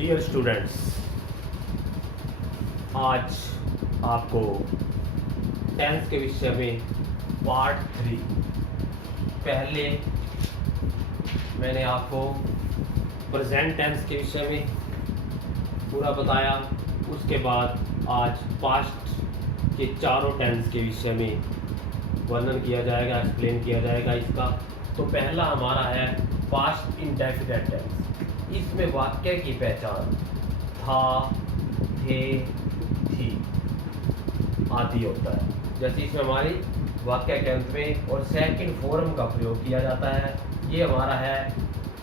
Dear students, आज आपको tense के विषय में पार्ट 3 पहले मैंने आपको प्रेजेंट टेंस के विषय में पूरा बताया। उसके बाद आज पास्ट के चारों टेंस के विषय में वर्णन किया जाएगा, एक्सप्लेन किया जाएगा इसका। तो पहला हमारा है पास्ट इंडेफिनिट टेंस। इसमें वाक्य की पहचान था, थे, थी आदि होता है। जैसे इसमें हमारी वाक्य के अंत में और सेकंड फॉर्म का प्रयोग किया जाता है। ये हमारा है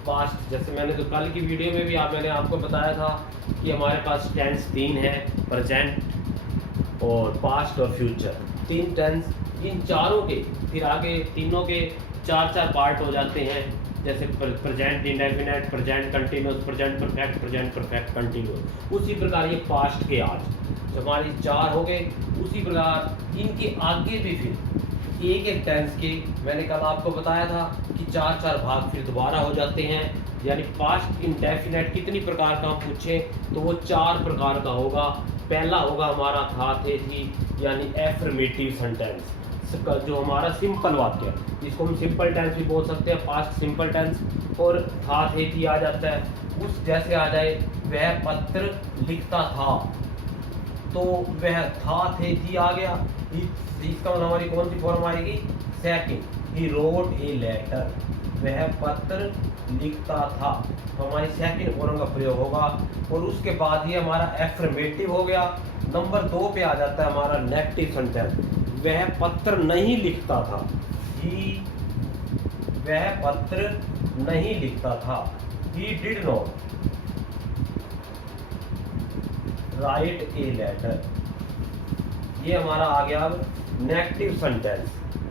पास्ट। जैसे मैंने तो कल की वीडियो में भी मैंने आपको बताया था कि हमारे पास टेंस 3 है, प्रेजेंट और पास्ट और फ्यूचर। 3 टेंस, इन चारों के फिर आगे तीनों के 4 पार्ट हो जाते हैं। जैसे present indefinite, present continuous, present perfect continuous. उसी प्रकार ये पास्ट के आज जो हमारी 4 हो गए, उसी प्रकार इनके आगे भी फिर एक टेंस के मैंने कल आपको बताया था कि 4 भाग फिर दोबारा हो जाते हैं। यानी पास्ट इंडेफिनिट कितनी प्रकार का हम पूछें तो वो 4 प्रकार का होगा। पहला होगा हमारा था, थे, थी, यानी एफर्मेटिव सेंटेंस, जो हमारा सिंपल वाक्य, जिसको हम सिंपल टेंस भी बोल सकते हैं, पास्ट सिंपल टेंस। और था, थे, थी आ जाता है। उस जैसे आ जाए वह पत्र लिखता था, तो वह था, थे, थी आ गया। इसका मतलब हमारी कौन सी फॉर्म आएगी? Second, he wrote a letter, वह पत्र लिखता था, तो हमारी सेकंड फॉर्म का प्रयोग होगा। और उसके बाद ये हमारा एफर्मेटिव हो गया। नंबर 2 पे आ जाता है हमारा नेगेटिव सेंटेंस, वह पत्र नहीं लिखता था, ही वह पत्र नहीं लिखता था, he did not write a letter. ये हमारा आ गया अब नेगेटिव सेंटेंस।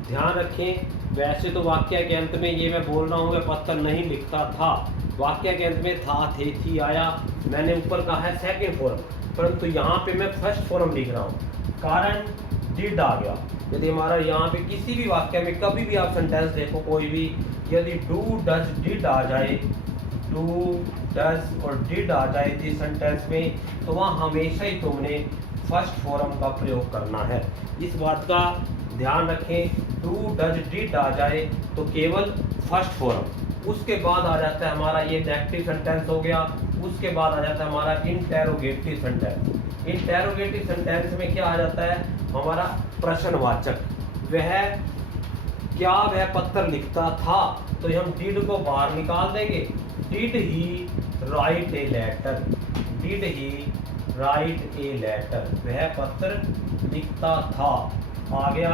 ध्यान रखें, वैसे तो वाक्य के अंत में ये मैं बोल रहा हूँ वह पत्र नहीं लिखता था, वाक्य के अंत में था, थे, थी आया। मैंने ऊपर कहा है सेकंड फॉर्म, परंतु यहाँ पे मैं फर्स्ट फॉर्म लिख रहा हूँ, कारण डिड आ गया। यदि हमारा यहाँ पे किसी भी वाक्य में कभी भी आप सेंटेंस देखो कोई भी, यदि डू, डज, डिड आ जाए, डू, डज और डिड आ जाए इस सेंटेंस में, तो वहाँ हमेशा ही तुमने फर्स्ट फॉर्म का प्रयोग करना है। इस बात का ध्यान रखें, डू, डज, डिड आ जाए तो केवल फर्स्ट फॉर्म। उसके बाद आ जाता है हमारा ये नेगेटिव सेंटेंस हो गया। उसके बाद आ जाता है हमारा इंटेरोगेटिव सेंटेंस। इंटेरोगेटिव सेंटेंस में क्या आ जाता है हमारा प्रश्नवाचक। क्या वह पत्र लिखता था, तो हम डिड को बाहर निकाल देंगे। Did he write a letter, did he write a letter, वह पत्र लिखता था आ गया,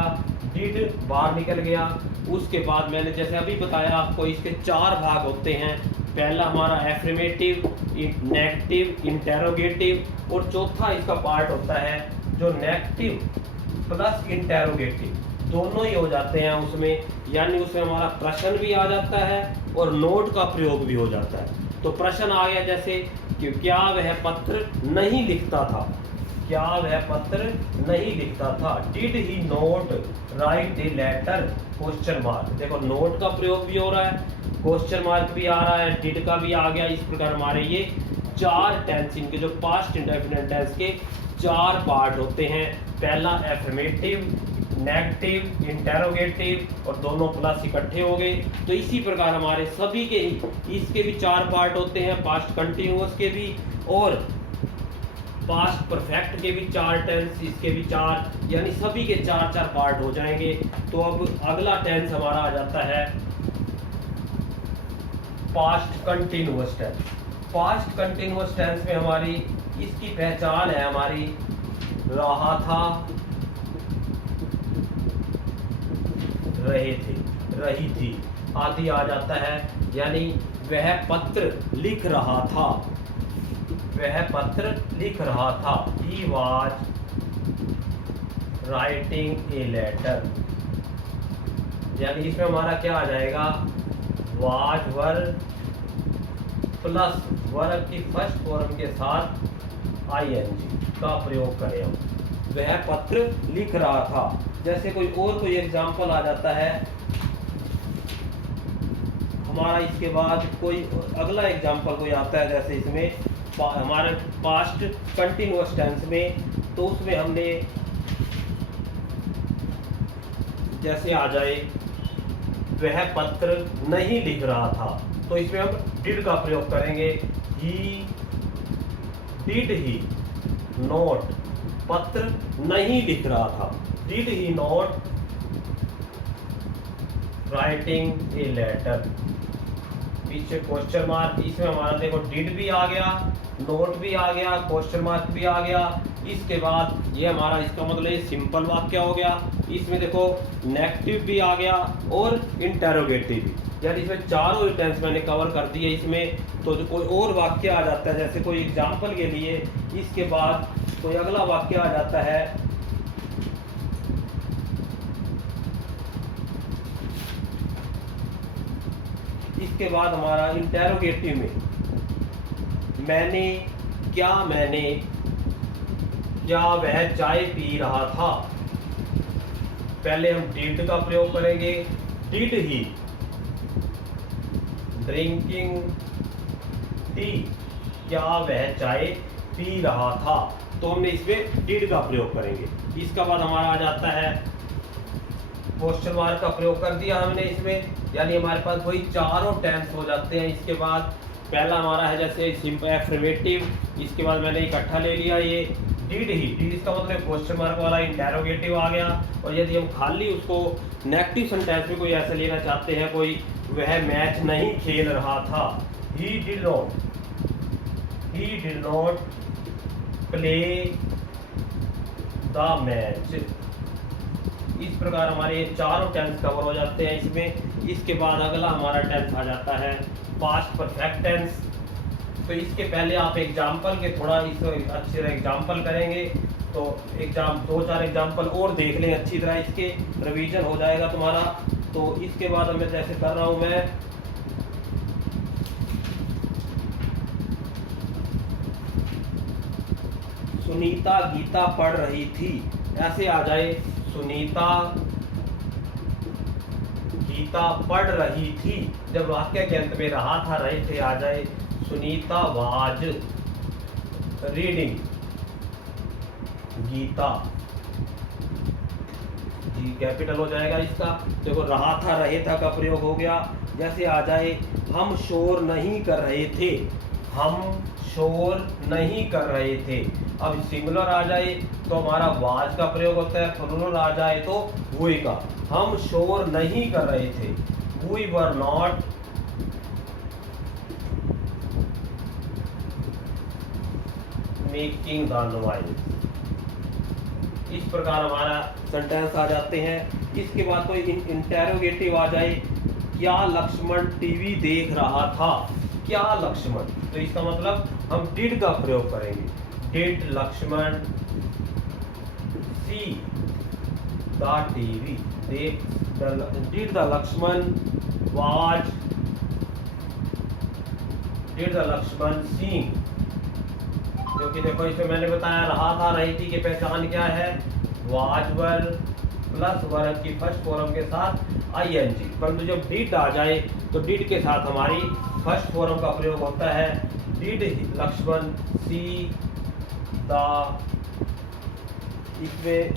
डिड बाहर निकल गया। उसके बाद मैंने जैसे अभी बताया आपको, इसके 4 भाग होते हैं। पहला हमारा एफर्मेटिव, नेगेटिव, इंटेरोगेटिव, और चौथा इसका पार्ट होता है जो नेगेटिव प्लस इंटेरोगेटिव दोनों ही हो जाते हैं उसमें। यानी उसमें हमारा प्रश्न भी आ जाता है और नोट का प्रयोग भी हो जाता है। तो प्रश्न आ गया जैसे कि क्या वह पत्र नहीं लिखता था, क्या वह पत्र नहीं लिखता था, did he not write a letter, question mark. देखो नोट का प्रयोग भी हो रहा है, क्वेश्चन मार्क भी आ रहा है, डिड का भी आ गया। इस प्रकार हमारे ये 4 टेंस, इनके जो पास्ट इंडेफिनिट टेंस के 4 पार्ट होते हैं। पहला एफर्मेटिव, नेगेटिव, इंटेरोगेटिव और दोनों प्लस इकट्ठे हो गए। तो इसी प्रकार हमारे सभी के ही इसके भी 4 पार्ट होते हैं, पास्ट कंटिन्यूअस के भी और पास्ट परफेक्ट के भी 4 टेंस, इसके भी 4, यानी सभी के 4 पार्ट हो जाएंगे। तो अब अगला टेंस हमारा आ जाता है past continuous tense. Past continuous tense में हमारी इसकी पहचान है हमारी रहा था, रहे थे, रही थी आदि आ जाता है। यानी वह पत्र लिख रहा था, वह पत्र लिख रहा था, he was writing a letter। यानी इसमें हमारा क्या आ जाएगा, was वर्ब प्लस वर्ब की फर्स्ट फॉर्म के साथ ing का प्रयोग करें हम। वह पत्र लिख रहा था। जैसे कोई एग्जाम्पल आ जाता है हमारा, इसके बाद कोई अगला एग्जाम्पल कोई आता है, जैसे इसमें हमारे पास्ट कंटिन्यूअस टेंस में, तो उसमें हमने जैसे आ जाए वह पत्र नहीं लिख रहा था, तो इसमें हम डिड का प्रयोग करेंगे। ही डिड ही नोट, पत्र नहीं लिख रहा था, did he not writing a letter, पीछे क्वेश्चन मार्क। इसमें हमारा देखो डिड भी आ गया, नोट भी आ गया, क्वेश्चन मार्क भी आ गया। इसके बाद ये हमारा इसका मतलब ये सिंपल वाक्य हो गया। इसमें देखो नेगेटिव भी आ गया और इंटेरोगेटिव भी, यानी इसमें चारों टेंस मैंने कवर कर दिए इसमें। तो जो कोई और वाक्य आ जाता है, जैसे कोई एग्जाम्पल के लिए इसके बाद कोई अगला वाक्य आ जाता है, इसके बाद हमारा इंटेरोगेटिव में मैंने क्या वह चाय पी रहा था। पहले हम डिड का प्रयोग करेंगे, डिड ही ड्रिंकिंग टी, क्या वह चाय पी रहा था, तो हमने इसमें डिड का प्रयोग करेंगे। इसका बाद हमारा आ जाता है क्वेश्चन मार्क का प्रयोग कर दिया हमने इसमें, यानी हमारे पास वही चारों टेंस हो जाते हैं। इसके बाद पहला हमारा है जैसे सिंपल एफर्मेटिव, इसके बाद मैंने इकट्ठा ले लिया ये डिड ही, डिड इसका मतलब क्वेश्चन मार्क वाला इंटेरोगेटिव आ गया। और यदि हम खाली उसको नेगेटिव सेंटेंस में कोई ऐसे लेना चाहते हैं, कोई वह मैच नहीं खेल रहा था, he did not play the match. इस प्रकार हमारे ये चारों टेंस कवर हो जाते हैं इसमें। इसके बाद अगला हमारा टेंस आ जाता है पास्ट परफेक्ट टेंस। तो इसके पहले आप एग्जाम्पल के थोड़ा इस अच्छे तरह एग्जाम्पल करेंगे, तो दो चार एग्जाम्पल और देख लें अच्छी तरह, इसके रिवीजन हो जाएगा तुम्हारा। तो इसके बाद मैं जैसे कर रहा हूँ मैं, सुनीता गीता पढ़ रही थी, ऐसे आ जाए सुनीता गीता पढ़ रही थी। जब वाक्य के अंत में रहा था रहे थे आ जाए Sunita was reading Geeta, G capital हो जाएगा इसका। देखो रहा था रहे था का प्रयोग हो गया। जैसे आ जाए हम शोर नहीं कर रहे थे, हम शोर नहीं कर रहे थे। अब सिंगुलर आ जाए तो हमारा वाज का प्रयोग होता है, प्लूरल आ जाए तो वी का। हम शोर नहीं कर रहे थे, we were not making the noise. इस प्रकार हमारा सेंटेंस आ जाते हैं। इसके बाद कोई इंटेरोगेटिव आ जाए, क्या लक्ष्मण टीवी देख रहा था, क्या लक्ष्मण, तो इसका मतलब हम डिड का प्रयोग करेंगे। Did Lakshman see the TV, did the Lakshman was, did the Lakshman seeing. क्योंकि देखो इसमें मैंने बताया रहा था रही थी की पहचान क्या है, वाज वर प्लस वर्ब की फर्स्ट फॉर्म के साथ आईएनजी। परंतु जब डिड आ जाए तो डिड के साथ हमारी फर्स्ट फॉर्म का प्रयोग होता है। डिड लक्ष्मण सी द, इसमें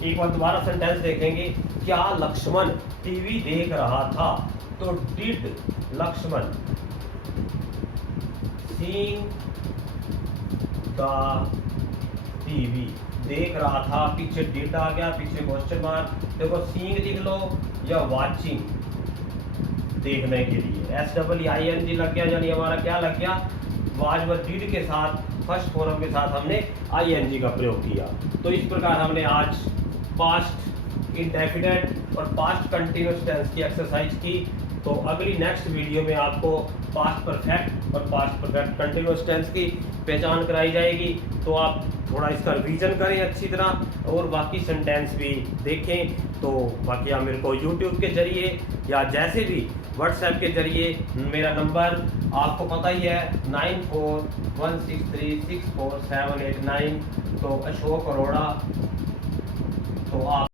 एक बार दोबारा सेंटेंस देखेंगे, क्या लक्ष्मण टीवी देख रहा था, तो did Lakshman seeing the TV, देख रहा था, पीछे डिड आ गया, पीछे क्वेश्चन मार्क। देखो सीइंग लिख लो या वाचिंग, देखने के लिए SEEING लग गया, यानी हमारा क्या लग गया, वाज व डिड के साथ फर्स्ट फॉर्म के साथ हमने ING का प्रयोग किया। तो इस प्रकार हमने आज पास्ट इंडेफिनिट और पास्ट कंटिन्यूअस टेंस की एक्सरसाइज की। तो अगली नेक्स्ट वीडियो में आपको पास्ट परफेक्ट और पास्ट परफेक्ट कंटिन्यूअस टेंस की पहचान कराई जाएगी। तो आप थोड़ा इसका रिवीजन करें अच्छी तरह और बाकी सेंटेंस भी देखें। तो बाकी आप मेरे को यूट्यूब के जरिए या जैसे भी व्हाट्सएप के जरिए, मेरा नंबर आपको पता ही है 9416364789, तो अशोक अरोड़ा। तो आप